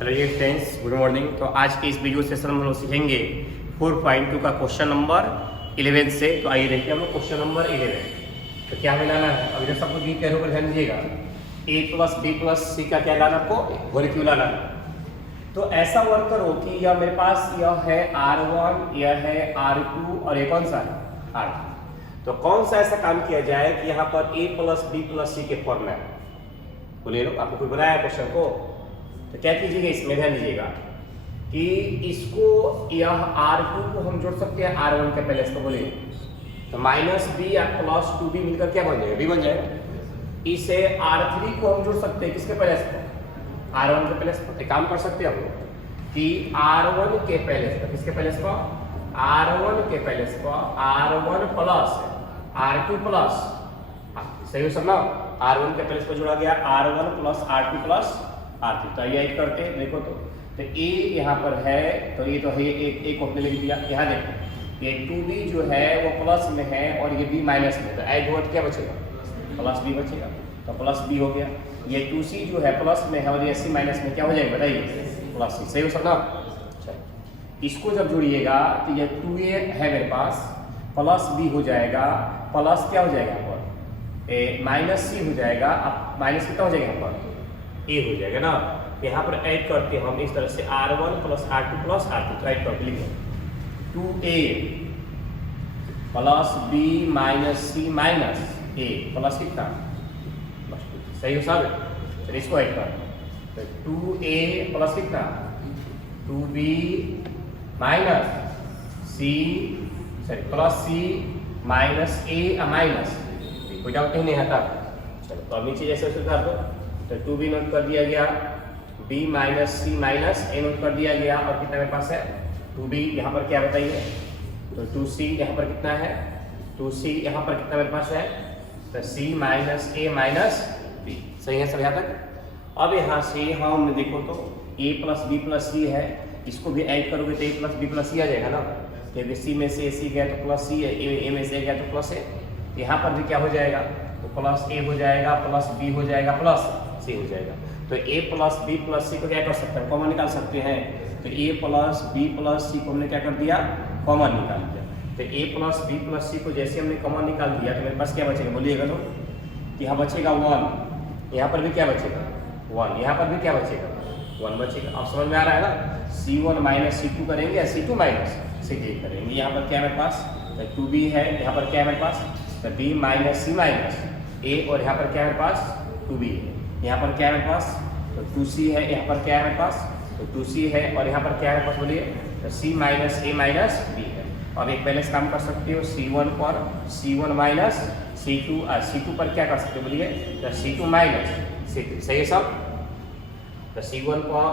Hello जी friends, good morning. तो आज के इस वीडियो सेशन में हम लोग सीखेंगे 4.2 का क्वेश्चन नंबर 11 से। तो आइए देखिए हम लोग क्वेश्चन नंबर 11। तो क्या हमें लाना है, अभी सबको बी के ऊपर ध्यान दीजिएगा। ए प्लस बी प्लस सी का क्या लाना आपको, होल क्यू लाना। तो ऐसा वर्क करो कि यह मेरे पास यह है R1, यह है R2 और ये कौन सा है R3। तो कौन सा ऐसा काम किया जाए कि यहाँ पर ए प्लस बी प्लस सी के फॉर्म में बोलिए लो, आपको कोई बनाया क्वेश्चन को। तो क्या कीजिएगा, इसमें ध्यान दीजिएगा कि इसको यह R2 को हम जोड़ सकते हैं R1 के पहले इसको बोलिए। तो माइनस बी या प्लस 2b मिलकर क्या बन जाएगा, बी बन जाएगा। इसे R3 को हम जोड़ सकते हैं किसके पहले इसको, R1 के पहले इसको। काम कर सकते हैं हम लोग कि R1 के पहले इसको, किसके पहले इसको, R1 के पहले इसको R1 प्लस R2 प्लस, सही हो सब ना। R1 के पहले इसको जोड़ा गया R1 plus R2 plus R3। तो ये करते हैं, देखो तो ए यहाँ पर है, तो ये तो है एक को हमने लिख दिया। यहाँ देखो ये 2b जो है वो प्लस में है और ये b माइनस में, तो ऐड हुआ तो क्या बचेगा, प्लस b बचेगा। तो प्लस b हो गया। ये 2c जो है प्लस में है और ये c माइनस में क्या हो जाएगा बताइए, प्लस c। सही हो सब ना। अच्छा, इसको जब जोड़िएगा तो ये 2a है मेरे पास, प्लस b हो जाएगा, प्लस क्या हो जाएगा यहाँ पर माइनस c हो जाएगा। अब माइनस कितना हो जाएगा यहाँ पर, ए हो जाएगा ना। यहाँ पर ऐड करते हम इस तरह से R1 plus R2 plus R2, तो ऐड करके लिखे 2a plus b minus c minus a plus कितना, सही हो साहब। चलिए इसको ऐड कर, तो 2a प्लस कितना 2b minus c, sorry plus c minus a minus, कोई डाउट नहीं है था। चलो तो अब नीचे जैसे सुधार दो। तो 2b नोट कर दिया गया, b minus c minus a note कर दिया गया, और कितना मेरे पास है 2b। यहाँ पर क्या बताइए, तो 2c यहाँ पर कितना है, 2c यहाँ पर कितना मेरे पास है, तो c minus a minus b। सही है सब यहाँ तक। अब यहाँ से हम देखो तो a plus b plus c है, इसको भी ऐड करोगे तो a plus b plus c आ जाएगा ना, क्योंकि c में से c गया तो प्लस c है, a में से गया तो प्लस a। यहाँ पर भी क्या हो जाएगा, तो प्लस a हो जाएगा, प्लस b हो जाएगा, प्लस c हो जाएगा। तो a plus b plus c को क्या कर सकते हैं, कॉमन निकाल सकते हैं। तो a plus b plus c को हमने क्या कर दिया, कॉमन निकाल दिया। तो a plus b plus c को जैसे हमने कॉमन निकाल दिया तो मेरे पास क्या बचेगा बोलिएगा तो, यहाँ बचेगा 1, यहाँ पर भी क्या बचेगा 1, यहाँ पर भी क्या बचेगा 1 बचेगा। अब समझ में आ रहा है ना। c1 माइनस c2 करेंगे या c2 माइनस c3 करेंगे। यहाँ पर क्या है मेरे पास, तो 2b है, यहाँ पर क्या है मेरे पास, तो b minus c minus a, और यहाँ पर क्या है मेरे पास 2b है। यहाँ पर क्या है मेरे पास, तो 2c है, यहाँ पर क्या है मेरे पास, तो 2c है, और यहाँ पर क्या है मेरे पास बोलिए, तो c minus a minus b है। अब एक पहले से काम कर सकते हो c1 पर c1 माइनस c2, c2 पर क्या कर सकते हो बोलिए, तो c2 माइनस c3। सही है सब। तो c1 पर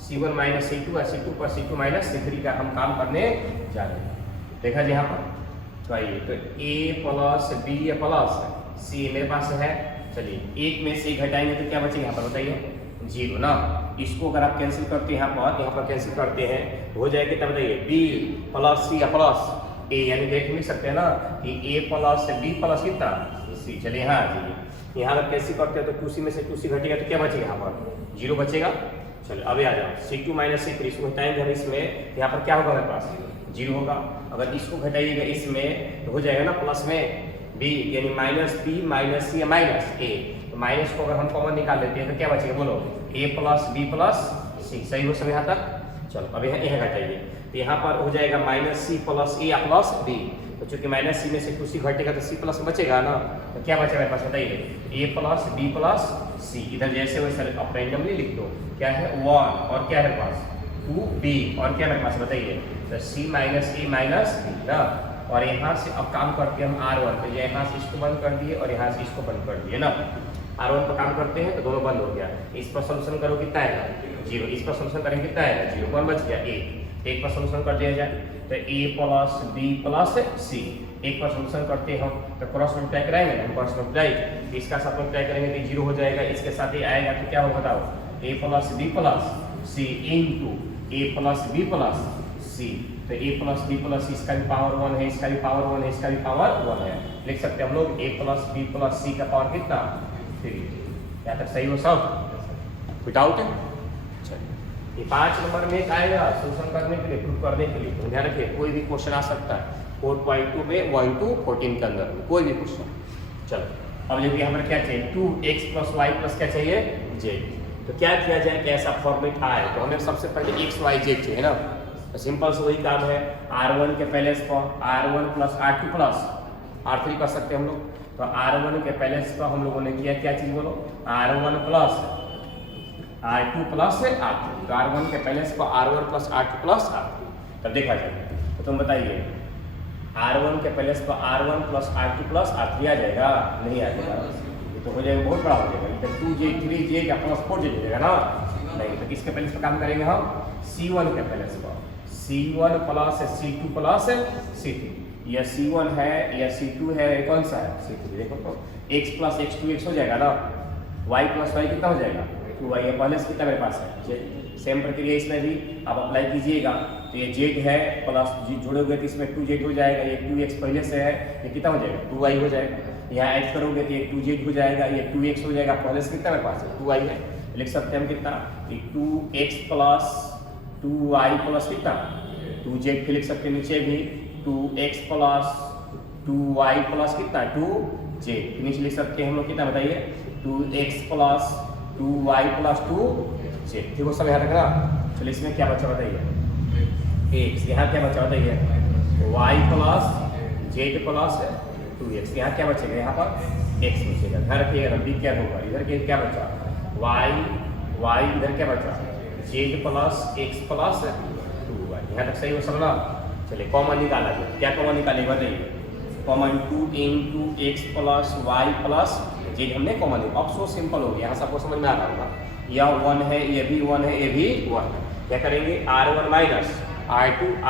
c1 माइनस c2 और c2 पर c2 माइनस c3 का हम काम करने जा रहे हैं। देखा जी यहाँ पर। तो आइए, तो a plus b plus c मेरे पास है। चलिए एक में से घटाएंगे तो क्या बचेगा यहाँ पर बताइए, 0 ना। इसको अगर आप कैंसिल करते हैं यहाँ पर कैंसिल करते हैं तो हो जाएगा कितना बताइए, b plus c plus a, यानी देख लिख सकते हैं ना कि a प्लस b प्लस कितना c। चलिए यहाँ आ जाइए, यहाँ अगर कैंसिल करते हैं तो 2c में से 2c घटेगा तो क्या बचेगा, यहाँ पर 0 बचेगा। चलिए अभी आ जाओ, c2 माइनस c3 इसको घटाएंगे हम इसमें, यहाँ पर क्या होगा मेरे पास 0 होगा। अगर इसको घटाइएगा इसमें तो हो जाएगा ना प्लस में b, यानी minus b minus c minus a। तो माइनस को अगर हम कॉमन निकाल लेते हैं तो क्या बचेगा बोलो, a plus b plus c। सही हो सब यहाँ तक। चलो अब यहाँ घटाइए, तो यहाँ पर हो जाएगा minus c plus a plus b। तो चूंकि माइनस c में से 2c घटेगा तो c प्लस बचेगा ना, तो क्या बचेगा मेरे पास बताइए, a plus b plus c। इधर जैसे वैसे आप रैंडमली लिख दो, क्या है 1, और क्या है मेरे पास 2b, और क्या मेरे पास बताइए, तो c minus a minus b ना। और यहाँ से अब काम करते हैं हम R1 पे, यहाँ से इसको बंद कर दिए और यहाँ से इसको बंद कर दिए ना। R1 पर काम करते हैं तो दोनों बंद हो गया। इस पर सोल्यूशन करो कितना है 0, इस पर सोल्यूशन करेंगे कितना है 0, 1 बच गया। एक पर सोल्यूशन कर दिया जाए तो a plus b plus c। एक पर सोल्यूशन करते हैं हम तो क्रॉस मल्टीप्लाई कराएंगे, हम क्रॉस मल्टीप्लाई, इसका साथ मल्टीप्लाई करेंगे तो 0 हो जाएगा, इसके साथ ही आएगा तो क्या होगा बताओ, a plus b plus c into a plus b plus c। तो a plus b plus c, इसका भी पावर 1 है, इसका भी पावर 1 है, इसका भी पावर 1 है। लिख सकते हैं हम लोग a plus b plus c का पावर कितना 3। क्या तक सही हो सब, कोई डाउट है। चलिए ये 5 नंबर में एक आएगा सोल्यूशन करने के लिए, प्रूफ करने के लिए। तो ध्यान रखिए कोई भी क्वेश्चन आ सकता है 4.2 में 1 to 14 के अंदर में कोई भी क्वेश्चन। चलो अब देखिए हमें क्या चाहिए 2x + y + क्या चाहिए z। तो क्या किया जाए, कैसा फॉर्मेट आए, तो हमें सबसे पहले x y z चाहिए ना। तो सिंपल से वही काम है, r1 के पहले पर r1 + r2 + r3 कर सकते हैं हम लोग। तो r1 के पहले पर हम लोगों ने किया क्या चीज बोलो, r1 + r2 + r3। तो r1 के पहले पर r1 + r2 + r3। तब देखा जाए तो तुम बताइए r1 के पहले पर r1 + r2 + r3 आ जाएगा, नहीं आ जाएगा, ये तो हो जाएगा बहुत बड़ा हो जाएगा, तो 2j 3j का +4j हो जाएगा ना, नहीं। तो किसके पहले पर काम करेंगे हम, c1 के पहले पर c1 + c2 + c3। यह c1 है, यह c2 है, कौन सा है c3। देखो तो x + x 2x हो जाएगा ना, y + y कितना हो जाएगा 2y। ये पहले से कितना मेरे पास है, सेम प्रक्रिया इसमें भी आप अप्लाई कीजिएगा। तो ये z है प्लस जोड़ोगे तो इसमें 2z हो जाएगा, ये 2x पहले से है, ये कितना हो जाएगा 2y हो जाएगा। यहाँ ऐड करोगे तो ये 2z हो जाएगा, ये 2x हो जाएगा, पहले से कितना मेरे पास है 2y है। लिख सकते हैं हम कितना, ये 2x + 2y + कितना 2z फिर लिख सकते हैं नीचे भी 2x + 2y + कितना 2z। नीचे लिख सकते हैं हम लोग कितना बताइए 2x + 2y + 2z। ठीक हो सब याद रखना। चलिए इसमें क्या बचा बताइए x, यहाँ क्या बचा बताइए y + z + 2x। यहाँ क्या बचेगा, यहाँ पर x बचेगा। ध्यान रखिएगा नंबर क्या होगा, इधर के क्या बचा y, इधर क्या बचा z + x + 2y। यहाँ तक सही हो सब ना। चलिए कॉमन निकाला जाए, क्या कॉमन निकालेगा बताइए, कॉमन 2 × x + y + z हमने कॉमन लिया। अब सो सिंपल हो गया, यहाँ सबको समझ में आ रहा होगा, यह 1 है, ये भी 1 है, ये भी 1 है। क्या करेंगे r1 - r2 -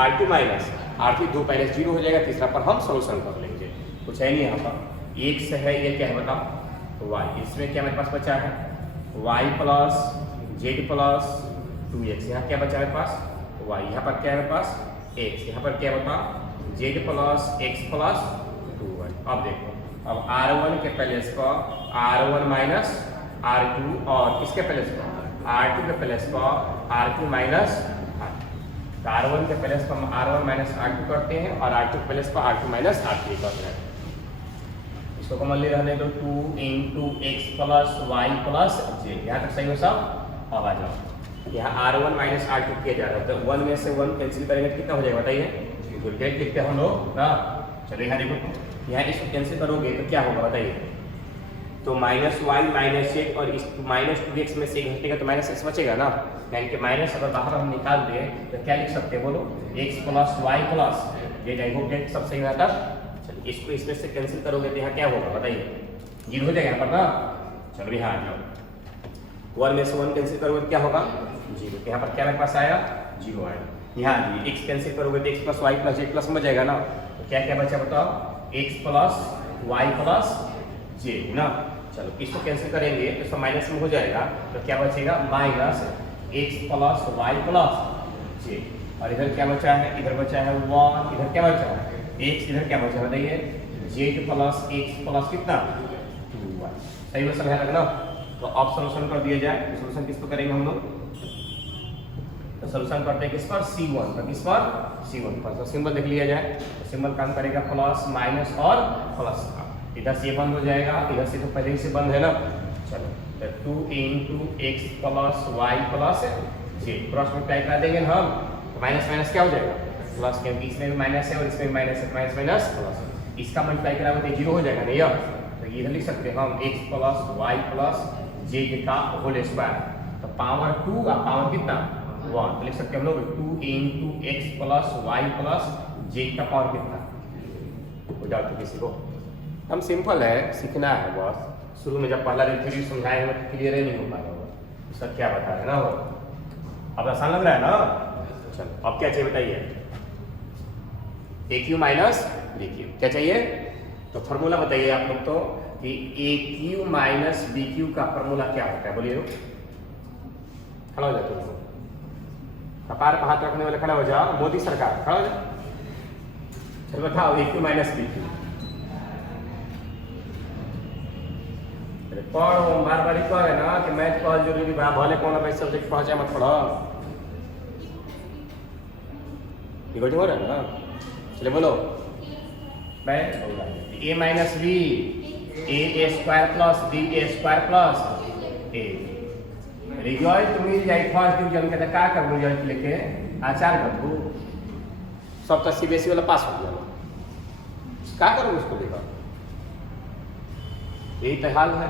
r3 दो पहले 0 हो जाएगा, तीसरा पर हम सोल्यूशन कर लेंगे। कुछ है नहीं यहाँ पर, एक से है, ये क्या है बताओ y। इसमें क्या मेरे पास बचा है y + z + 2x। यहाँ क्या बचा मेरे पास y, यहाँ पर क्या है मेरे पास x, यहाँ पर क्या बता z + x + 2y। अब देखो अब r1 के पहले पर r1 - r2 और किसके पहले पर r2 के पहले पर r2 - r3। r1 के पहले पर r1 - r2 करते हैं और r2 के पहले पर r2 - r3 करते हैं। इसको कॉमन ले रहने दो 2 × x + y + z। यहाँ तक सही हो सब। अब आ जाओ यहाँ r1 - r2 किया जा रहा है, तो 1 में से 1 कैंसिल करेंगे कितना हो जाएगा बताइए, डायरेक्ट लिखते हैं हम लोग ना। चलो यहाँ देखो यहाँ इसको कैंसिल करोगे तो क्या होगा बताइए, तो -y - z और इस -2x में से घटेगा तो -x बचेगा ना, यानी कि माइनस अगर बाहर हम निकाल दें तो क्या लिख सकते हैं बोलो x + y + z। I hope सब सही आता। चलिए इसको इसमें से कैंसिल करोगे तो यहाँ क्या होगा बताइए, 0 हो जाएगा यहाँ पर ना। चलो यहाँ आ जाओ 1 में से 1 कैंसिल करोगे तो क्या होगा 0। यहाँ पर क्या मेरे पास आया 0 आया। यहाँ आइए x कैंसिल करोगे तो x + y + z प्लस में जाएगा ना, तो क्या क्या बचा बताओ x + y + z ना। चलो इसको कैंसिल करेंगे तो सब माइनस में हो जाएगा, तो क्या बचेगा -x + y + z। और इधर क्या बचा है, इधर बचा है 1, इधर क्या बचा है x, इधर क्या बचा बताइए z + x + कितना 2y। सही में समझ लगना। तो अब सॉल्यूशन कर दिया जाए, तो सॉल्यूशन किस पर करेंगे हम लोग, तो सॉल्यूशन करते हैं किस पर c1 पर, किस पर c1 पर। तो सिंबल देख लिया जाए, तो सिंबल काम करेगा प्लस माइनस और प्लस का। इधर से बंद हो जाएगा, इधर से तो पहले ही से बंद है ना। चलो तो 2 × x + y + z cross multiply कर देंगे हम, तो माइनस माइनस क्या हो जाएगा प्लस, क्योंकि इसमें भी माइनस है और इसमें भी माइनस है, माइनस माइनस प्लस। इसका मल्टीप्लाई कराओगे तो 0 हो जाएगा नहीं यार। तो ये इधर लिख सकते हैं हम x + y + z का होल स्क्वायर। तो पावर 2 का पावर कितना 1, तो लिख सकते हैं हम लोग 2 × x + y + z का पावर कितना हो जाता है। किसी को हम सिंपल है, सीखना है बस। शुरू में जब पहला दिन थ्योरी समझाए हैं तो क्लियर ही नहीं हो पा रहा होगा सर क्या बता रहे ना वो। अब आसान लग रहा है ना। चलो अब क्या चाहिए बताइए, AQ - BQ क्या चाहिए, तो फॉर्मूला बताइए आप लोग तो कि AQ - BQ का फॉर्मूला क्या होता है बोलिए। खड़ा हो जाते हो, कपार पर हाथ रखने वाले खड़ा हो जाओ, मोदी सरकार खड़ा हो जाओ। चलो बताओ AQ - BQ। पढ़ो बार बार कहे ना कि मैथ पढ़ जरूरी बा, भले कौन भाई सब्जेक्ट पढ़ जाए मत पढ़ो। इक्वल टू हो रहा है ना, चलिए बोलो मैं A minus B A square plus B A square plus A result मिल जाए फर्स्ट डिवीजन के, क्या कर रिजल्ट लेके आचार कर दू सब तो सीबीएसई वाला पास हो गया, क्या करो उसको लेकर, यही तो हाल है।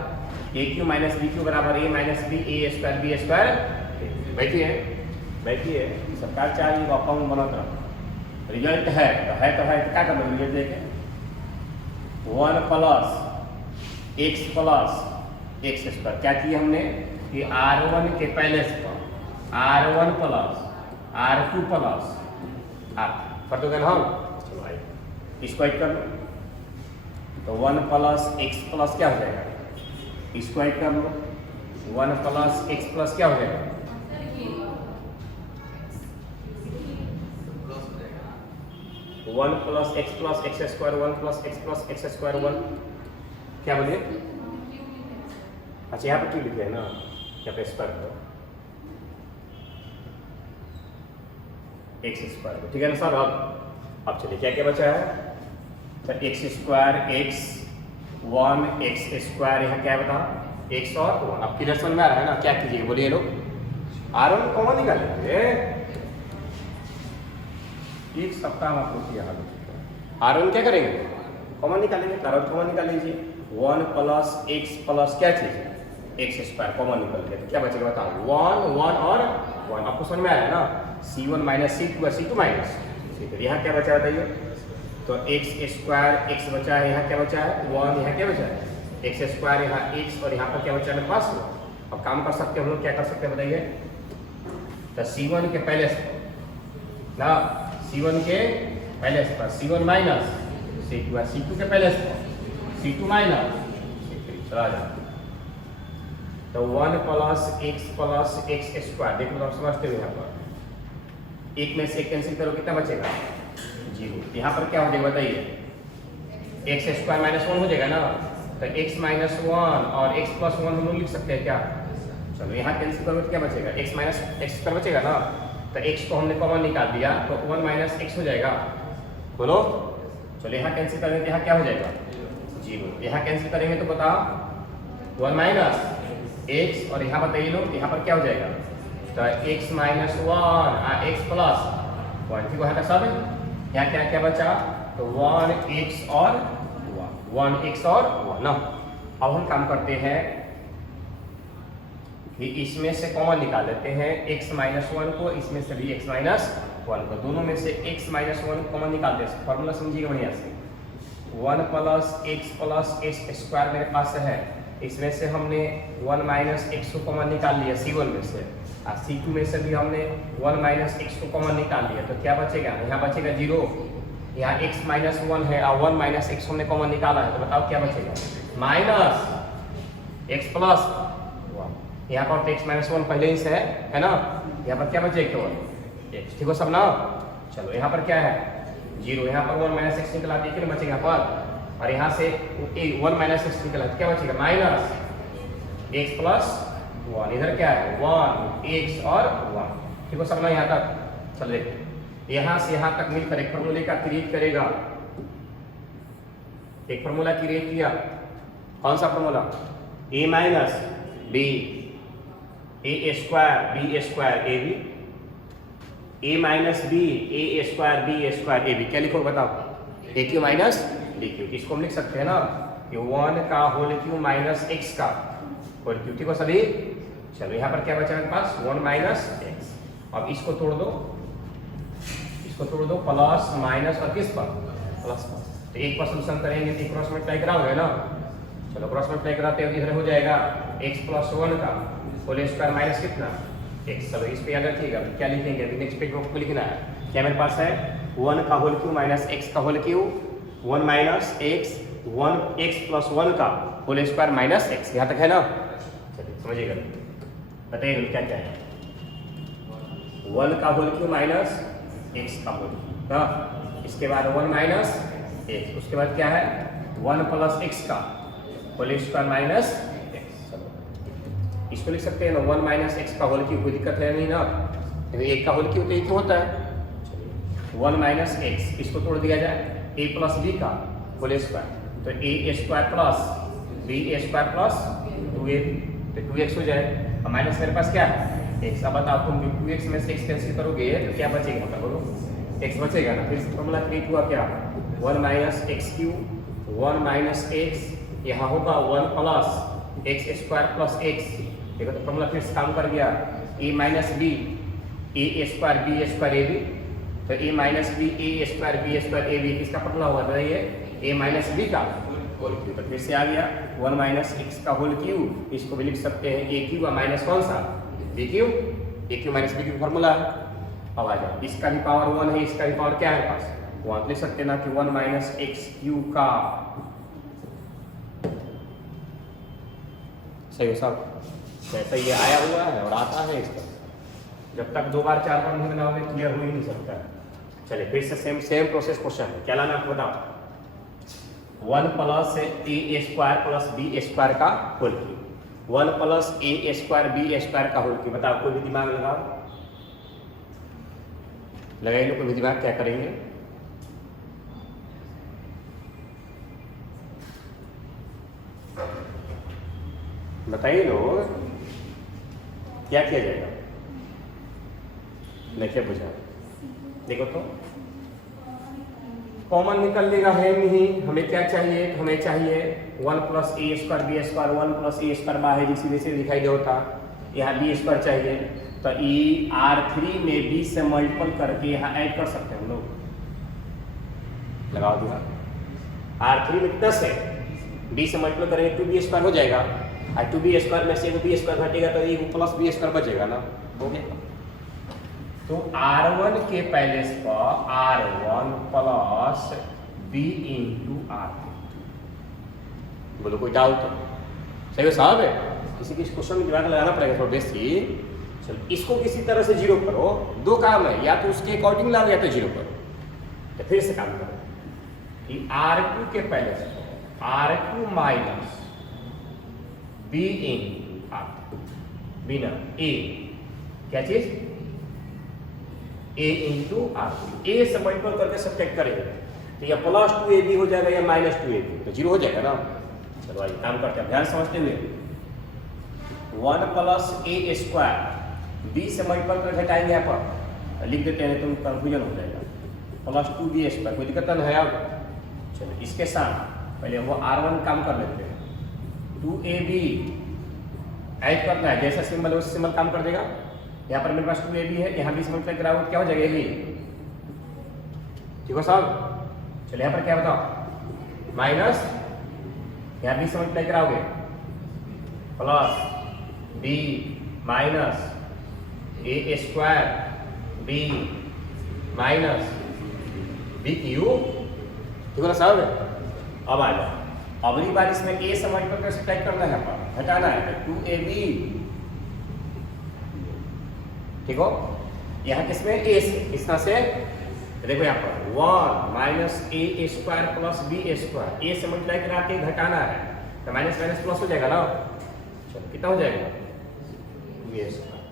A Q minus B Q बराबर A minus B square B square. बैठिए सरकार चाहिए अकाउंट बनत रहा, रिजल्ट है तो क्या कर रिजल्ट लेके 1 प्लस एक्स स्क्वायर क्या किया हमने कि R1 के पहले से R1 plus R2 plus R कर दोगे ना हम, चलो आइए इसको ऐड कर लो तो 1 प्लस एक्स प्लस क्या हो जाएगा, इसको ऐड कर लो 1 प्लस एक्स प्लस क्या हो जाएगा, one plus x square 1 plus x square 1 क्या बोलिए, अच्छा यहाँ पर क्यों लिखे है ना, यहाँ पे स्क्वायर करो एक्स स्क्वायर, ठीक है ना सर। अब चलिए क्या क्या बचा है, तो x square x 1 x square यहाँ क्या बता एक्स और 1। अब क्लियर समझ में आ रहा है ना, क्या कीजिए बोलिए लोग, R1 कॉमन निकालेंगे, एक सप्ताह में आपको किया R1 क्या करेंगे कॉमन निकालेंगे, R1 कॉमन निकाल लीजिए 1 प्लस एक्स क्या चीज है एक्स स्क्वायर कॉमन निकल गया, तो क्या बचेगा बताओ 1 और 1। आपको समझ में आया ना, C1 माइनस C2 और C2 माइनस C2, यहाँ क्या बचा बताइए, तो एक्स स्क्वायर एक्स बचा है, यहाँ क्या बचा है 1, यहाँ क्या बचा है एक्स स्क्वायर, यहाँ एक्स और यहाँ पर क्या बचा है मेरे पास 1। अब काम कर सकते हैं हम लोग, क्या कर सकते हैं बताइए, तो C1 के पहले से ना C1 के पहले से पर C1 माइनस C2 और C2 के पहले से C2 माइनस C3 चला जाए, तो 1 प्लस एक्स स्क्वायर देखो तो आप समझते हो, यहाँ पर एक में से कैंसिल करो कितना बचेगा 0, यहाँ पर क्या हो जाएगा बताइए एक्स स्क्वायर माइनस 1 हो जाएगा ना, तो x माइनस 1 और x प्लस 1 हम लोग लिख सकते हैं क्या, चलो यहाँ कैंसिल करो तो क्या बचेगा x माइनस एक्स स्क्वायर बचेगा ना, तो x को हमने कॉमन निकाल दिया तो 1 माइनस एक्स हो जाएगा, बोलो चलो यहाँ कैंसिल करेंगे तो यहाँ क्या हो जाएगा 0, यहाँ कैंसिल करेंगे तो बताओ 1 माइनस एक्स और यहाँ बताइए लोग यहाँ पर क्या हो जाएगा, तो x माइनस 1 x प्लस 1, ठीक है सब, यहाँ क्या क्या बचा, तो 1x और 1 ना। अब हम काम करते हैं कि इसमें से कॉमन निकाल लेते हैं x माइनस 1 को, इसमें से भी x माइनस 1 को, दोनों में से x माइनस 1 कॉमन निकालते हैं, फॉर्मूला समझिएगा बढ़िया से, 1 प्लस एक्स स्क्वायर मेरे पास है, इसमें से हमने 1 माइनस एक्स को कॉमन निकाल लिया C1 में से, और C2 में से भी हमने 1 माइनस एक्स को कॉमन निकाल लिया, तो क्या बचेगा, यहाँ बचेगा 0, यहाँ x माइनस 1 है और 1 माइनस एक्स हमने कॉमन निकाला है, तो बताओ क्या बचेगा माइनस एक्स प्लस 1, यहाँ पर x माइनस 1 पहले ही से है ना, यहाँ पर क्या बचेगा केवल x, ठीक हो सब ना। चलो यहाँ पर क्या है 0, यहाँ पर 1 माइनस एक्स निकला तो बचेगा यहाँ पर, और यहाँ से 1 माइनस एक्स निकला तो क्या बचेगा माइनस एक्स प्लस 1, इधर क्या है 1 x और 1, ठीक हो सब ना यहाँ तक। चल देखते यहाँ से यहाँ तक मिलकर एक फॉर्मूले का क्रिएट करेगा, एक फॉर्मूला क्रिएट किया, कौन सा formula, a minus B A square a b, a minus B A square a b, क्या लिखो बताओ a Q minus B q, इसको हम लिख सकते हैं ना कि 1 का होल क्यू माइनस एक्स का होल क्यू, ठीक हो सभी। चलो यहाँ पर क्या बचा मेरे पास 1 माइनस एक्स, अब इसको तोड़ दो प्लस माइनस और किस पर प्लस पर, तो एक पर सॉल्यूशन करेंगे तो क्रॉस मल्टीप्लाई कराओगे ना, चलो क्रॉस मल्टीप्लाई कराते हैं इधर हो जाएगा x प्लस 1 का होल स्क्वायर माइनस कितना x, चलो इस पे याद रखिएगा क्या लिखेंगे अभी नेक्स्ट पेज को लिखना है, क्या मेरे पास है 1 का होल क्यू माइनस x का whole q, 1 minus x 1x plus 1 का होल स्क्वायर माइनस x, यहाँ तक है ना, चलिए समझिएगा बताइए क्या क्या है, 1 का होल क्यू माइनस x का होल ना, इसके बाद 1 माइनस x, उसके बाद क्या है 1 प्लस x का होल स्क्वायर माइनस x, इसको लिख सकते हैं ना 1 माइनस x का होल क्यू, कोई दिक्कत है नहीं ना, एक का होल क्यू तो एक होता है। 1 माइनस एक्स, इसको तोड़ दिया जाए a प्लस बी का होल स्क्वायर, तो a square plus b square plus 2a, तो 2x हो जाए, और माइनस मेरे पास क्या है x। अब बताओ तुम 2x में से x कैंसिल करोगे तो क्या बचेगा, मतलब बोलो x बचेगा ना। फिर फॉर्मूला क्रिएट हुआ क्या, 1 minus x cube 1 minus x, यहाँ होगा 1 plus x square plus x, देखो तो फॉर्मूला फिर से काम कर गया, a minus B A square B square a b, तो a minus B A square B square a b किसका फॉर्मूला हुआ बताइए, a माइनस बी का होल क्यूब, तो फिर से आ गया 1 माइनस एक्स का होल क्यूब, इसको भी लिख सकते हैं a क्यूब माइनस कौन सा b cube, a cube minus b cube formula है। अब आ जाओ, इसका भी पावर 1 है, इसका भी पावर क्या है पास 1, लिख सकते ना कि 1 माइनस एक्स क्यूब का, सही है सब, ऐसा ये आया हुआ है और आता है इसका, जब तक 2 बार 4 बार नहीं बनाओगे क्लियर हो ही नहीं सकता है। चलिए फिर से सेम प्रोसेस क्वेश्चन है, क्या लाना आपको बताओ, 1 plus A square plus B square का whole cube, 1 plus A square B square का होल क्यूब, बताओ कोई भी दिमाग लगाओ, लगाइए लो कोई भी दिमाग, क्या करेंगे, बताइए लोग क्या किया जाएगा, नहीं क्या पूछा, देखो तो कॉमन निकल लेगा है नहीं, हमें क्या चाहिए, हमें चाहिए 1 plus A square B square, 1 plus A square बाहर सीधे से दिखाई देता, यहाँ बी स्क्वायर चाहिए, तो ई R3 में बी से मल्टीपल करके यहाँ ऐड कर सकते हैं हम लोग, लगाओ दिया, R3 में 10 है, बी से मल्टीपल करेंगे 2b स्क्वायर हो जाएगा, और 2b स्क्वायर में से बी स्क्वायर घटेगा तो ये प्लस बी स्क्वायर बचेगा ना, हो गया। तो R1 के पैलेस पर R1 plus b into R3, बोलो कोई डाउट, सही है साहब है, किसी किसी क्वेश्चन में दिमाग लगाना पड़ेगा थोड़ा बेसी। चलो इसको किसी तरह से जीरो करो, 2 काम है, या तो उसके अकॉर्डिंग लाओ या तो जीरो करो, तो फिर से काम करो कि R2 के पैलेस पर R2 minus b into R3, बिना a क्या चीज a इंटू R3, a से मल्टीपल करके सब्ट्रैक्ट करेंगे तो या प्लस 2ab हो जाएगा या माइनस 2ab, तो जीरो हो जाएगा ना। चलो आइए काम करते हैं, ध्यान समझते हुए, 1 प्लस ए स्क्वायर बी से मल्टीपल कर घटाएंगे यहाँ पर, लिख देते हैं तो कंफ्यूजन हो जाएगा, प्लस 2b स्क्वायर, कोई दिक्कत नहीं है। अब चलो इसके साथ पहले वो R1 काम कर लेते हैं, 2ab ऐड करना है, जैसा सिंबल है उस सिंबल काम कर देगा, यहाँ पर मेरे पास 2ab है, यहाँ भी सिंबल कराओ क्या हो जाएगा ये, ठीक है साहब। चलो यहाँ पर क्या बताओ, माइनस, यहाँ भी सिंबल कराओगे, प्लस b माइनस ए square b minus b cube, ठीक है ना साहब। अब आ जाओ, अगली बार इसमें a से मल्टीपल कर सब्ट्रैक्ट करना है, पर हटाना है, 2ab, ठीक हो, यहाँ किसमें a से, किस तरह से, देखो यहाँ पर 1 minus A square plus B square, a से मल्टीप्लाई करा के घटाना है, तो माइनस माइनस प्लस हो जाएगा ना। चलो कितना हो जाएगा, 2a स्क्वायर,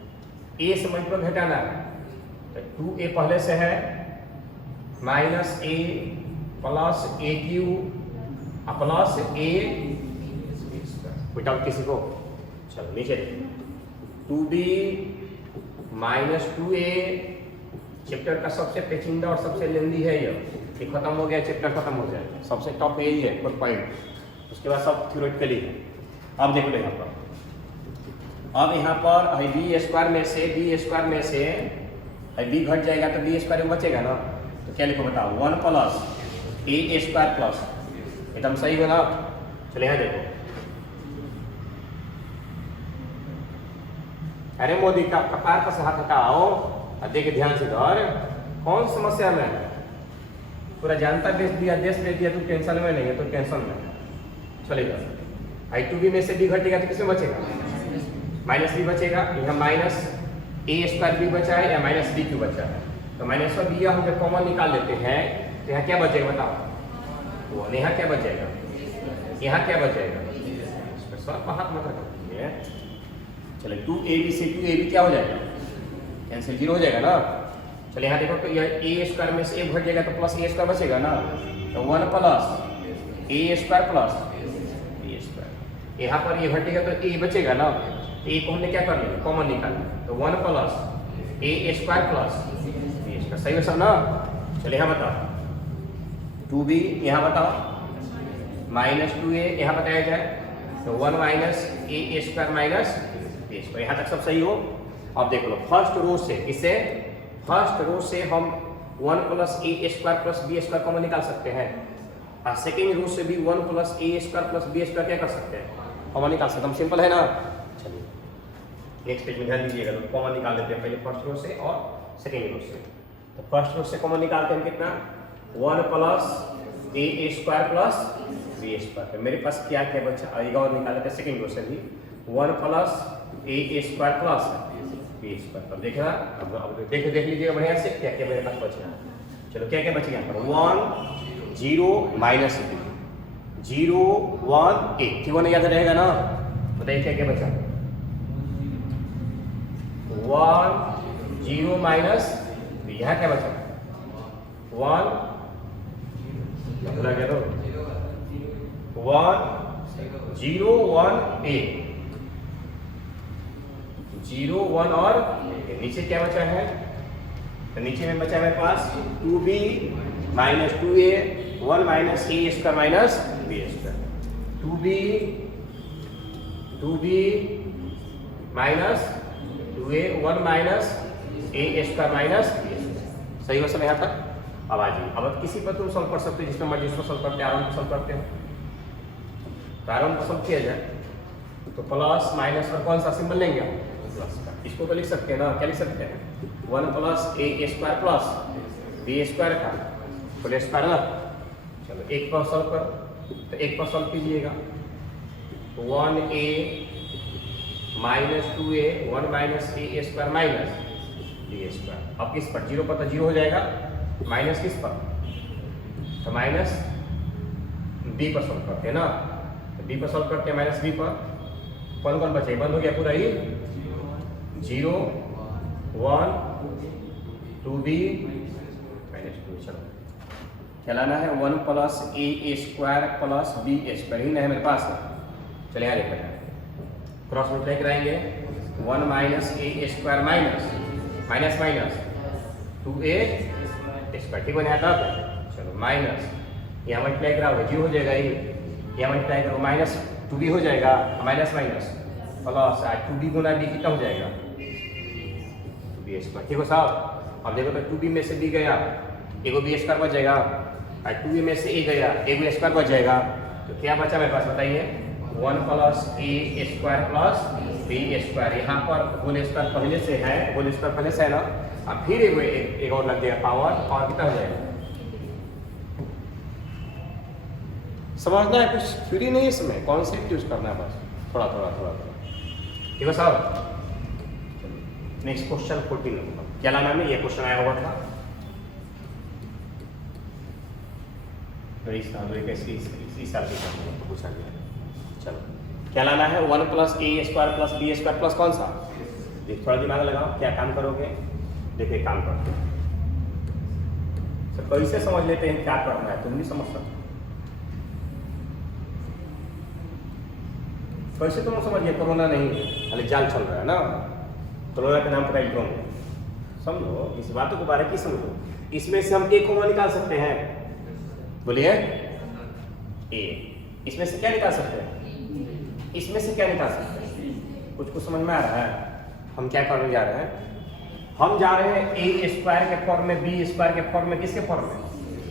a से मल्टीपल घटाना है, तो 2a पहले से है, minus a plus a cube plus a square, कोई डाउट किसी को। चलो नीचे 2b माइनस 2a, चैप्टर का सबसे पेचीदा और सबसे लेंदी है ये खत्म हो गया, चैप्टर खत्म हो जाएगा, सबसे टॉप यही है कोई पॉइंट, उसके बाद सब थ्योरेटिकली है। अब देखो यहाँ पर, अब यहाँ पर बी स्क्वायर में से बी घट जाएगा तो बी स्क्वायर में बचेगा ना, तो क्या लिखो बताओ, 1 प्लस ए स्क्वायर प्लस, एकदम सही है ना। चलो यहाँ देखो, अरे मोदी का कपार पर से हाथ हटाओ और देखे ध्यान से इधर, कौन समस्या में है, पूरा जानता देश दिया तो टेंशन में नहीं है, तो टेंशन में चलेगा। I2b में से b घटेगा तो किसमें बचेगा, माइनस b बचेगा, यहाँ माइनस ए स्क्वायर b बचा है या माइनस b क्यों बचा है, तो माइनस b हम जब कॉमन निकाल लेते हैं तो यहाँ क्या बचेगा बताओ, वो यहाँ क्या बचेगा, यहाँ क्या बचेगा, सब हाथ मत रखिए। चलो 2ab से 2ab क्या हो जाएगा, कैंसिल, जीरो हो जाएगा ना। चलिए यहाँ देखो तो यह ए स्क्वायर में से ए घट जाएगा तो प्लस ए स्क्वायर बचेगा ना, तो 1 plus A square plus B square. यहाँ पर ये घटेगा तो ए बचेगा ना, तो ए को हमने क्या कर लिया कॉमन निकालना, तो 1 plus A square plus B square. सही है सब ना। चलिए यहाँ बताओ 2b, यहाँ बताओ माइनस 2a, यहाँ बताया जाए तो 1 माइनस ए स्क्वायर माइनस बी स्क्वायर। यहाँ तक सब सही हो। अब देख लो फर्स्ट रो से, किससे, फर्स्ट रो से हम 1 plus A square plus B square common निकाल सकते हैं, और सेकेंड रो से भी 1 plus A square plus B square क्या कर सकते हैं कॉमन निकाल सकते हैं। सिंपल है ना। चलिए नेक्स्ट पेज में ध्यान दीजिएगा, तो कॉमन निकाल लेते हैं पहले फर्स्ट रो से और सेकेंड रो से। तो फर्स्ट रो से कॉमन निकालते हैं कितना, 1 plus A square plus B square. तो मेरे पास क्या क्या बचा, आएगा और निकाल लेते हैं सेकेंड रो से भी 1 plus A square plus B square. अब देखना, अब देख लीजिएगा बढ़िया से क्या क्या मेरे पास बचा। चलो क्या क्या बच गया, 1 0 माइनस 0 1 1, ठीक होना याद रहेगा ना। बताइए क्या क्या बचा, 1 0 माइनस, यहाँ क्या बचा 1 गया तो 1 0 1 1 0 1 और नीचे क्या बचा है, तो नीचे में बचा मेरे पास 2b माइनस 2a 1 माइनस ए square minus B square. 2b minus 2a 1 minus ए स्क्वायर माइनस बी स्क्वायर। सही हो सब यहाँ तक। अब आ जाइए, अब किसी पर तुम सॉल्व कर सकते हो, जिसमें मर्जी इसको सॉल्व करते हैं, आराम से सॉल्व करते हैं। तो आराम से सॉल्व किया जाए तो प्लस माइनस पर कौन सा सिंबल लेंगे हम, प्लस का। इसको तो लिख सकते हैं ना, क्या लिख सकते हैं 1 plus A square plus B square का होल स्क्वायर ना। चलो एक पर सॉल्व करो, तो एक पर सॉल्व कीजिएगा 1a माइनस 2a 1 माइनस ए स्क्वायर माइनस बी स्क्वायर। अब किस पर, 0 पर तो 0 हो जाएगा, माइनस किस पर, तो माइनस बी पर सॉल्व करते हैं ना। तो बी पर सॉल्व करते हैं माइनस बी पर, कौन कौन बचे, बंद हो गया पूरा ही, 0 1 2b माइनस 2। चलो क्या लाना है, 1 plus A square plus B square ही ना है मेरे पास। चले यहाँ लिख रहे क्रॉस मल्टीप्लाई कराएंगे, 1 माइनस ए square minus minus minus 2a square, ठीक हो नहीं आता। चलो माइनस यहाँ मल्टीप्लाई कराओगे 0 हो जाएगा, ये यहाँ मल्टीप्लाई करो माइनस 2b हो जाएगा, माइनस माइनस प्लस 2b गुना b कितना हो जाएगा 2b स्क्वायर, ठीक हो साहब। अब देखो तो 2b में से b गया, एगो b स्क्वायर बच जाएगा, और 2a में से a गया, एगो स्क्वायर बच जाएगा। तो क्या बचा मेरे पास बताइए, 1 plus A square plus B square. यहाँ पर होल स्क्वायर पहले से है, होल स्क्वायर पहले से है ना, अब फिर एक और लग जाएगा पावर, और कितना हो जाएगा। समझना है, कुछ फ्री नहीं इसमें, कॉन्सेप्ट यूज करना है बस, थोड़ा थोड़ा थोड़ा थोड़ा, ठीक है साहब। नेक्स्ट क्वेश्चन 14 क्या लाना में, ये क्वेश्चन आया हुआ था इस साल के पूछा गया। चलो क्या लाना है, 1 plus A square plus B square plus कौन सा, थोड़ा दिमाग लगाओ क्या काम करोगे। देखिए काम करते हैं, कैसे समझ लेते हैं क्या करना है, तुम नहीं समझ सकते कैसे तुम समझिए। कोरोना नहीं खाली जाल चल रहा है ना, कोरोना के नाम पर ड्रोन, समझो इस बातों के बारे में की समझो। इसमें से हम ए कॉमन निकाल सकते हैं, बोलिए ए। इसमें से क्या निकाल सकते हैं, इसमें से क्या निकाल सकते हैं, कुछ समझ में आ रहा है। हम क्या करने जा रहे हैं, हम जा रहे हैं ए स्क्वायर के फॉर्म में, बी स्क्वायर के फॉर्म में, किसके फॉर्म में,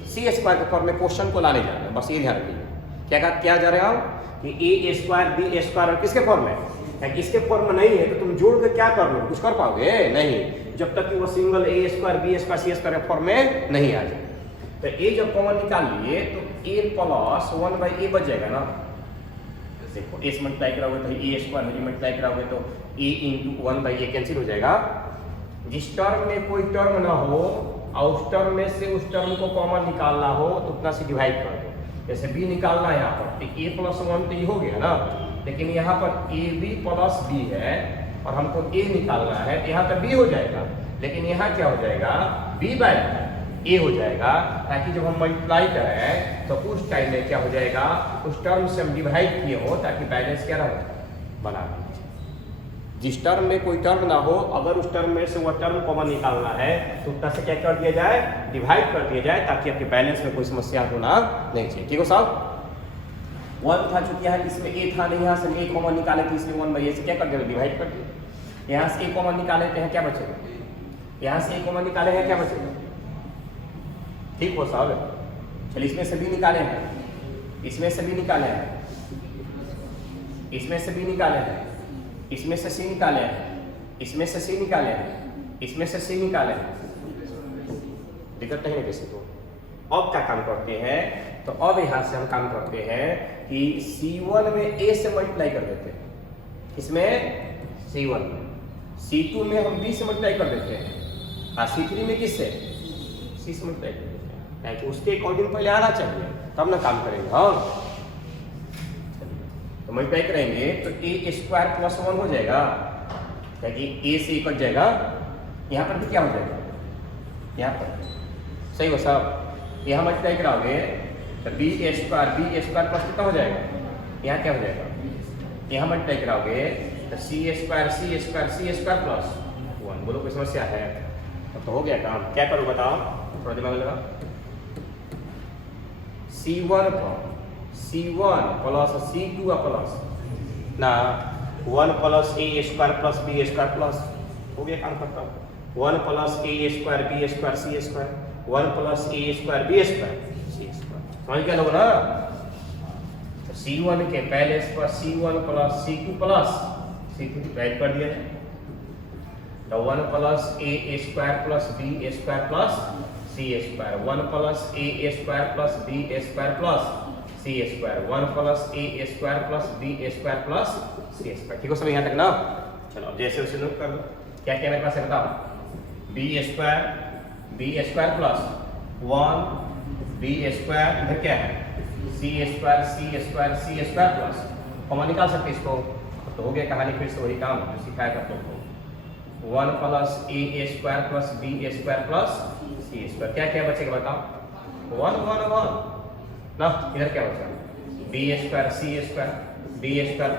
सी स्क्वायर के फॉर्म में क्वेश्चन को लाने जा रहे हैं। बस ये ध्यान रखिए क्या जा रहे हो कि ए स्क्वायर बी स्क्वायर किसके फॉर्म में, इसके फॉर्म में नहीं है तो तुम जोड़ के क्या कर लो, कुछ कर पाओगे नहीं, जब तक कि वो सिंगल ए square B square C square के फॉर्म में नहीं आ जाए। तो ए जब कॉमन निकाल लिए तो ए प्लस 1/a बच जाएगा ना। देखो ए से मल्टीप्लाई कराओगे तो ए स्क्वायर हो, मल्टीप्लाई कराओगे तो ए इंटू 1/a कैंसिल हो जाएगा। जिस टर्म में कोई टर्म ना हो और उस टर्म में से उस टर्म को कॉमन निकालना हो तो उतना से डिवाइड कर दो। जैसे b निकालना है यहाँ पर तो a + 1 तो ये हो गया ना, लेकिन यहाँ पर ab + b है और हमको ए निकालना है, तो यहाँ तो बी हो जाएगा, लेकिन यहाँ क्या हो जाएगा, बी बाय ए हो जाएगा, ताकि जब हम मल्टीप्लाई करें तो उस टाइम में क्या हो जाएगा, उस टर्म से हम डिवाइड किए हो, ताकि बैलेंस क्या रहे, बना दीजिए। जिस टर्म में कोई टर्म ना हो, अगर उस टर्म में से वह टर्म कॉमन निकालना है तो उसका से क्या कर दिया जाए, डिवाइड कर दिया जाए, ताकि आपके बैलेंस में कोई समस्या होना नहीं चाहिए। ठीक हो साहब। 1 था, चूंकि यहाँ इसमें ए था नहीं, यहाँ से ए कॉमन निकाले तो इसलिए 1 बाई ए से क्या कर दिया, डिवाइड कर दिया। यहाँ से ए कॉमन निकाले तो यहाँ क्या बचेगा, यहाँ से ए कॉमन निकाले हैं, क्या बचेगा। ठीक हो साहब। चलिए इसमें से भी निकाले हैं, इसमें से भी निकाले हैं, इसमें से भी निकाले हैं, इसमें से सी निकाले हैं, इसमें से सी निकाले हैं, इसमें से सी निकाले हैं, दिक्कत नहीं है किसी को। अब क्या काम करते हैं, तो अब यहाँ से हम काम करते हैं कि C1 में A से मल्टीप्लाई कर देते हैं, इसमें C1 में, C2 में हम B से मल्टीप्लाई कर देते हैं, और C3 में किससे, C से मल्टीप्लाई कर देते हैं, ताकि उसके अकॉर्डिंग पहले आना चाहिए, तब ना काम करेंगे। हाँ, तो मल्टीप्लाई करेंगे तो ए स्क्वायर प्लस 1 हो जाएगा, ताकि ए से कट जाएगा, यहाँ पर भी क्या हो जाएगा, यहाँ पर सही हो साहब। यहाँ मल्टीप्लाई कराओगे तो बी स्क्वायर प्लस कितना हो जाएगा, यहाँ क्या हो जाएगा, यहाँ मल्टीप्लाई कराओगे तो सी स्क्वायर प्लस 1। बोलो कोई समस्या है, तब तो हो गया काम। क्या करो बताओ, थोड़ा दिमाग लगा। C1 प्लस C2 प्लस ना 1 plus A square plus B square plus, हो गया काम करता हूँ। 1 plus A square B square C square, 1 plus A square B square C square, समझ गया लोग ना। तो C1 के पहले पर C1 plus C2 plus C3 divide कर दिया जाए, तो 1 plus A square plus B square plus C square, 1 plus A square plus B square plus C square, 1 plus A square plus B square plus C square. ठीक हो सब यहाँ तक ना। चलो अब जैसे उसे नोट कर लो, क्या क्या मेरे पास है बताओ, b square plus 1 b square, इधर क्या है सी स्क्वायर प्लस, कॉमन निकाल सकते इसको, तो हो गया कहानी फिर से वही काम जो सिखाया था तुमको। 1 plus A square plus B square plus C square, क्या क्या बचेगा बताओ, 1 ना, इधर क्या बचा, B square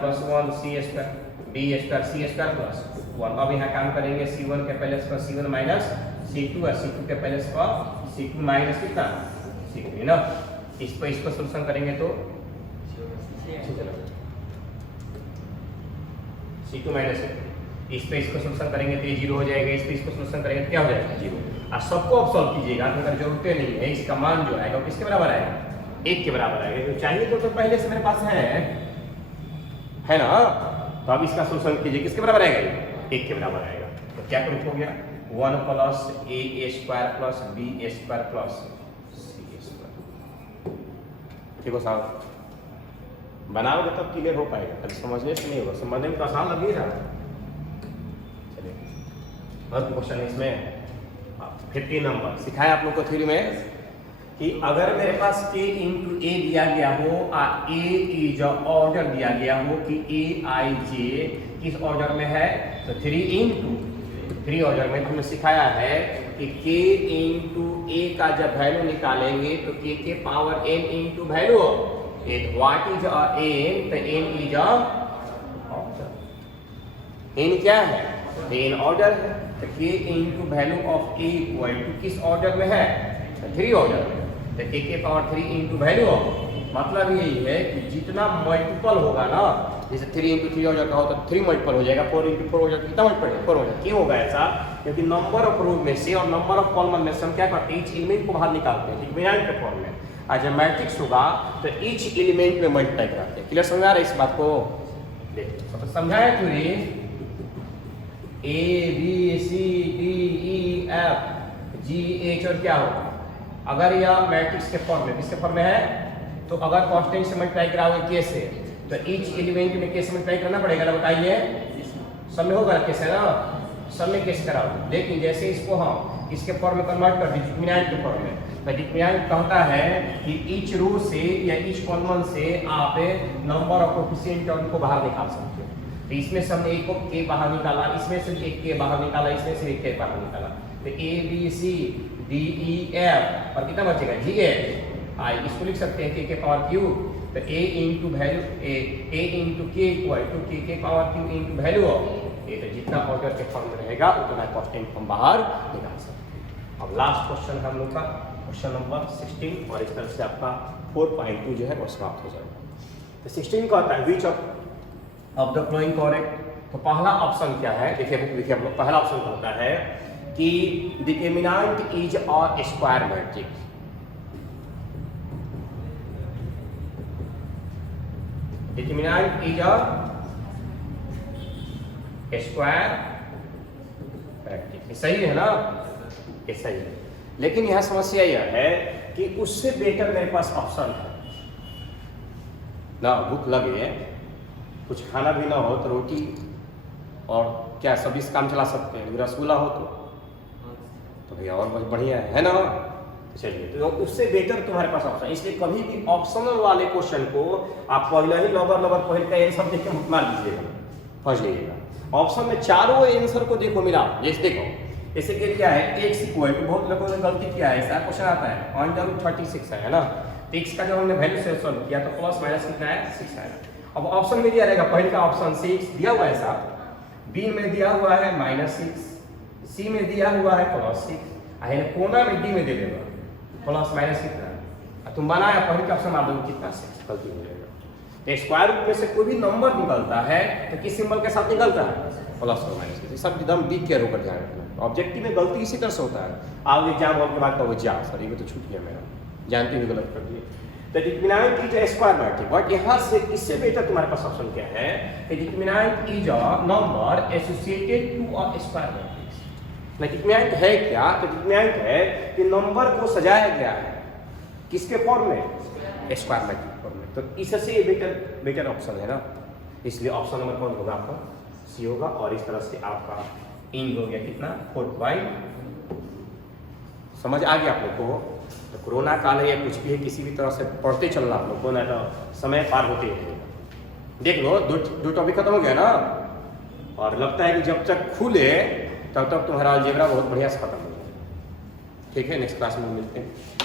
plus 1 C square, B square C square plus 1। अब यहाँ काम करेंगे C1 के पहले पर C1 माइनस C2 और C2 के पहले पर C2 माइनस कितना C3 ना। इसको सोल्यूशन करेंगे तो C2 माइनस इस पे इसको सोल्यूशन करेंगे तो ये 0 हो जाएगा, इस पे इसको सोल्यूशन करेंगे तो क्या हो जाएगा 0। और सबको अब सॉल्व कीजिएगा, अगर जरूरत नहीं है, इसका मान जो आएगा किसके बराबर आएगा, 1 के बराबर आएगा। तो चाहिए तो पहले से मेरे पास है ना, तो अब इसका सोल्यूशन कीजिए, किसके बराबर आएगा, 1 के बराबर आएगा। तो क्या प्रूफ हो गया, 1 plus A square plus B square plus C square. ठीक हो साहब, बनाओगे तब क्लियर हो पाएगा, कभी समझने से नहीं होगा, समझने में तो आसान लग ही रहा है। चलिए और क्वेश्चन इसमें 50 नंबर सिखाया आप लोग को थ्योरी में कि अगर मेरे पास k इंटू ए दिया गया हो और ए इज ऑर्डर दिया गया हो कि ए आई जे किस ऑर्डर में है, तो 3 ऑर्डर में हमने सिखाया है कि k इंटू ए का जब वैल्यू निकालेंगे तो k के power n into value, what is n, तो n इज ऑर्डर, n क्या है, n ऑर्डर है, तो k into value of a equal to किस ऑर्डर में है, 3 ऑर्डर में, तो k के पावर 3 इंटू वैल्यू ऑफ, मतलब यही है कि जितना मल्टीपल होगा ना, जैसे 3 इंटू 3 ऑर्डर का हो तो 3 मल्टीपल हो जाएगा, 4 इंटू 4 ऑर्डर कितना मल्टीपल है, 4 हो जाएगा। क्यों होगा ऐसा, क्योंकि नंबर ऑफ रो में से और नंबर ऑफ कॉलम में से हम क्या करते हैं, ईच एलिमेंट को बाहर निकालते हैं डिटरमिनेंट के फॉर्म में, और जब मैट्रिक्स होगा तो ईच एलिमेंट में मल्टीप्लाई कराते हैं। क्लियर समझ आ रहा है इस बात को, देखिए तो समझाया theory, a b c d e f g h और क्या होगा, अगर यह मैट्रिक्स के फॉर्म में, किसके फॉर्म में है, तो अगर कांस्टेंट से मल्टीप्लाई कराओगे के से, तो ईच एलिमेंट में के से मल्टीप्लाई करना पड़ेगा ना, बताइए सब में होगा कैसे ना, सब में कैसे कराओगे। लेकिन जैसे इसको हम इसके फॉर्म में कन्वर्ट कर दी डिटरमिनेंट के फॉर्म में, तो डिटरमिनेंट कहता है कि ईच रो से या ईच कॉलम से आप नंबर ऑफ कोएफिशिएंट टर्म को बाहर निकाल सकते हो। तो इसमें से हमने एक को के बाहर निकाला, इसमें से एक के बाहर निकाला, इसमें से एक के बाहर निकाला, तो a b c d e f और कितना बचेगा जी एच आई। इसको लिख सकते हैं के पावर क्यू, तो A into value A into K equal to K power Q into value of A. तो जितना ऑर्डर के फॉर्म में रहेगा उतना कांस्टेंट हम बाहर निकाल सकते हैं। अब लास्ट क्वेश्चन हम लोग का क्वेश्चन नंबर 16 और इस तरह से आपका 4.2 जो है वो समाप्त हो जाएगा। तो 16 का होता है which of the flowing correct. तो पहला ऑप्शन क्या है, देखिए हम लोग पहला ऑप्शन होता है कि determinant is a square matrix. Determinant is a square matrix, सही है ना, ये सही है। लेकिन यह समस्या यह है कि उससे बेटर मेरे पास ऑप्शन है ना, भूख लगे कुछ खाना भी ना हो तो रोटी और क्या सभी से काम चला सकते हैं, रसगुल्ला हो तो भैया और बढ़िया है ना। चलिए, तो उससे बेटर तुम्हारे पास ऑप्शन, इसलिए कभी भी ऑप्शनल वाले क्वेश्चन को आप पहले ही लबर पहले का आंसर देख के मार लीजिएगा, फंस जाइएगा। ऑप्शन में चारों आंसर को देखो मिला, जैसे देखो जैसे कि क्या है x इक्वल टू, बहुत लोगों ने गलती किया है, ऐसा क्वेश्चन आता है 0.36 है ना, तो x का जब हमने वैल्यू से सॉल्व किया तो प्लस माइनस कितना है 6 आएगा। अब ऑप्शन में दिया रहेगा, पहले का ऑप्शन 6 दिया हुआ है साहब, बी में दिया हुआ है -6, सी में दिया हुआ है +6, है कोना में डी में दे देगा प्लस माइनस कितना, तुम बनाया पहले का ऑप्शन मार दो कितना 6, गलती हो जाएगा। तो स्क्वायर रूट में से कोई भी नंबर निकलता है तो किस सिंबल के साथ निकलता है, प्लस और माइनस के, सब एकदम बी केयर होकर ध्यान रखना। ऑब्जेक्टिव में गलती इसी तरह से होता है, आप एग्जाम हॉल के बाद कहो जा सर ये तो छूट गया मेरा, जानते हुए गलत कर दिए। तो determinant is a square matrix, but यहाँ से इससे बेटर तुम्हारे पास ऑप्शन क्या है, determinant is a number associated to a square matrix. Determinant है क्या, तो डिटरमिनेंट है कि नंबर को सजाया गया है किसके फॉर्म में, स्क्वायर मैट्रिक्स फॉर्म में। तो इससे ये बेटर ऑप्शन है ना, इसलिए ऑप्शन नंबर कौन होगा आपका, सी होगा। और इस तरह से आपका इन हो गया कितना 4. समझ आ गया आप लोग को। तो कोरोना काल है या कुछ भी है, किसी भी तरह से पढ़ते चलना आप लोग को, ना तो समय पार होते हैं। देख लो दो टॉपिक खत्म हो गया ना, और लगता है कि जब तक खुले तब तक तुम्हारा अलजेब्रा बहुत बढ़िया से खत्म हो जाए। ठीक है, नेक्स्ट क्लास में मिलते हैं।